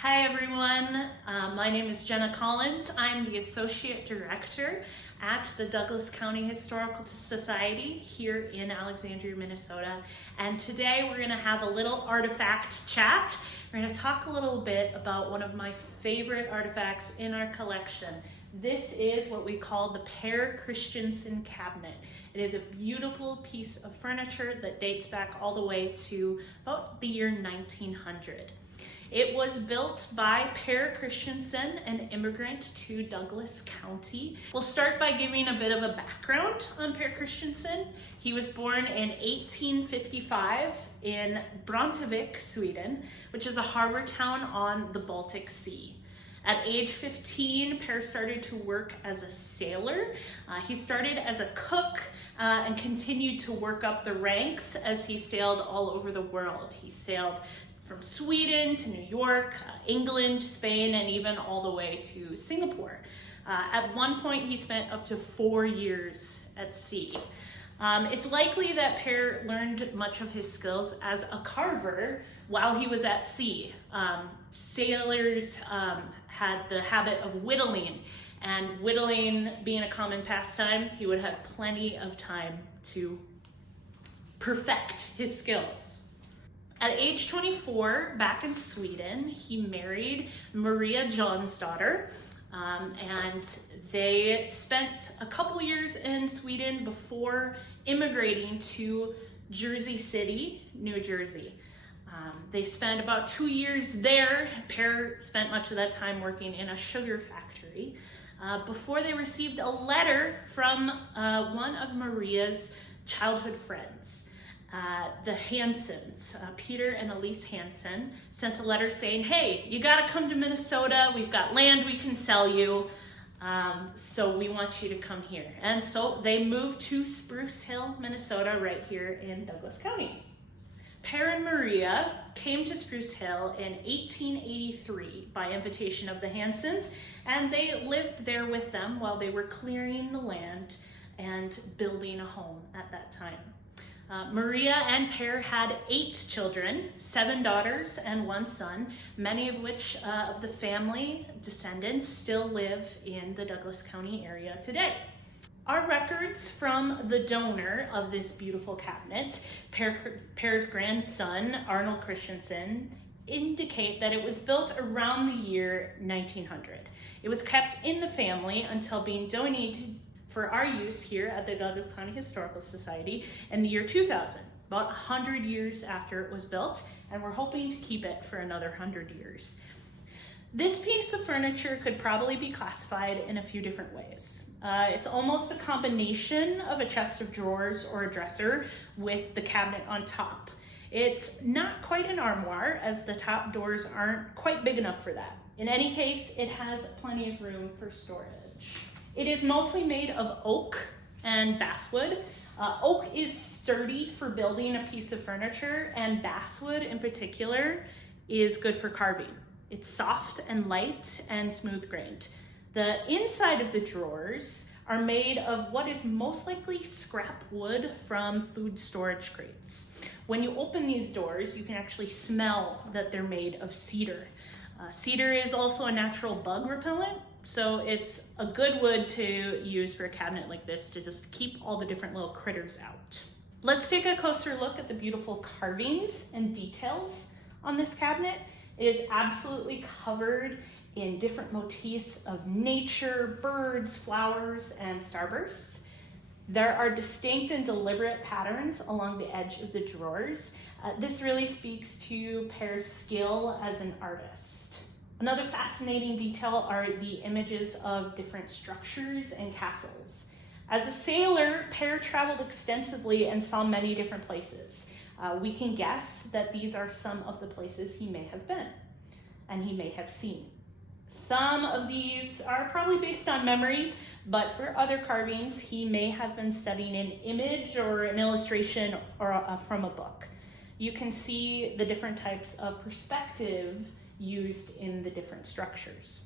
Hi everyone, my name is Jenna Collins. I'm the Associate Director at the Douglas County Historical Society here in Alexandria, Minnesota. And today we're going to have a little artifact chat. We're going to talk a little bit about one of my favorite artifacts in our collection. This is what we call the Pehr Christianson cabinet. It is a beautiful piece of furniture that dates back all the way to about the year 1900. It was built by Pehr Christianson, an immigrant to Douglas County. We'll start by giving a bit of a background on Pehr Christianson. He was born in 1855 in Brantevik, Sweden, which is a harbor town on the Baltic Sea. At age 15, Pehr started to work as a sailor. He started as a cook and continued to work up the ranks as he sailed all over the world. He sailed from Sweden to New York, England, Spain, and even all the way to Singapore. At one point, he spent up to 4 years at sea. It's likely that Pehr learned much of his skills as a carver while he was at sea. Sailors had the habit of whittling, and whittling being a common pastime, he would have plenty of time to perfect his skills. At age 24, back in Sweden, he married Maria Johnsdotter, and they spent a couple years in Sweden before immigrating to Jersey City, New Jersey. They spent about 2 years there. Pehr spent much of that time working in a sugar factory before they received a letter from one of Maria's childhood friends. The Hansons, Peter and Elise Hanson, sent a letter saying, hey, you gotta come to Minnesota, we've got land we can sell you, so we want you to come here. And so they moved to Spruce Hill, Minnesota, right here in Douglas County. Pehr and Maria came to Spruce Hill in 1883 by invitation of the Hansons, and they lived there with them while they were clearing the land and building a home at that time. Maria and Pehr had 8 children, 7 daughters and 1 son, many of which of the family descendants still live in the Douglas County area today. Our records from the donor of this beautiful cabinet, Pehr's grandson, Arnold Christianson, indicate that it was built around the year 1900. It was kept in the family until being donated for our use here at the Douglas County Historical Society in the year 2000, about 100 years after it was built, and we're hoping to keep it for another 100 years. This piece of furniture could probably be classified in a few different ways. It's almost a combination of a chest of drawers or a dresser with the cabinet on top. It's not quite an armoire, as the top doors aren't quite big enough for that. In any case, it has plenty of room for storage. It is mostly made of oak and basswood. Oak is sturdy for building a piece of furniture, and basswood in particular is good for carving. It's soft and light and smooth grained. The inside of the drawers are made of what is most likely scrap wood from food storage crates. When you open these doors, you can actually smell that they're made of cedar. Cedar is also a natural bug repellent, so it's a good wood to use for a cabinet like this to just keep all the different little critters out. Let's take a closer look at the beautiful carvings and details on this cabinet. It is absolutely covered in different motifs of nature, birds, flowers, and starbursts. There are distinct and deliberate patterns along the edge of the drawers. This really speaks to Pehr's skill as an artist. Another fascinating detail are the images of different structures and castles. As a sailor, Pehr traveled extensively and saw many different places. We can guess that these are some of the places he may have been and he may have seen. Some of these are probably based on memories, but for other carvings, he may have been studying an image or an illustration or from a book. You can see the different types of perspective used in the different structures.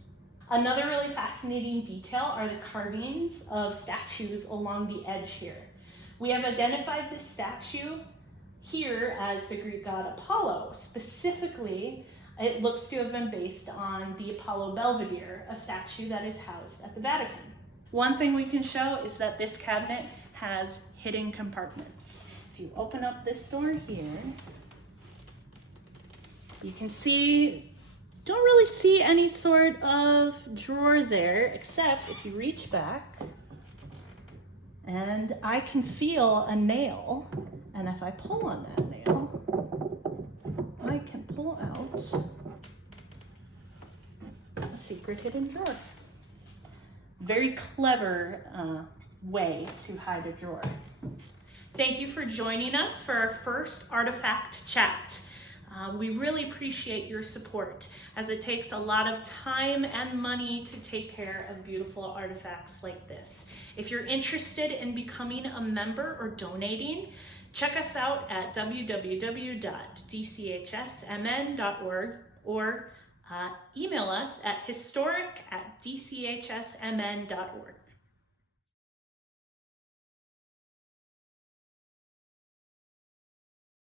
Another really fascinating detail are the carvings of statues along the edge here. We have identified this statue here as the Greek god Apollo. Specifically, It looks to have been based on the Apollo Belvedere, a statue that is housed at the Vatican. One thing we can show is that this cabinet has hidden compartments. If you open up this door here, you can see, don't really see any sort of drawer there, except if you reach back, and I can feel a nail, and if I pull on that nail, I can pull out a secret hidden drawer. Very clever way to hide a drawer. Thank you for joining us for our first artifact chat. We really appreciate your support, as it takes a lot of time and money to take care of beautiful artifacts like this. If you're interested in becoming a member or donating, check us out at www.dchsmn.org or email us at historic@dchsmn.org.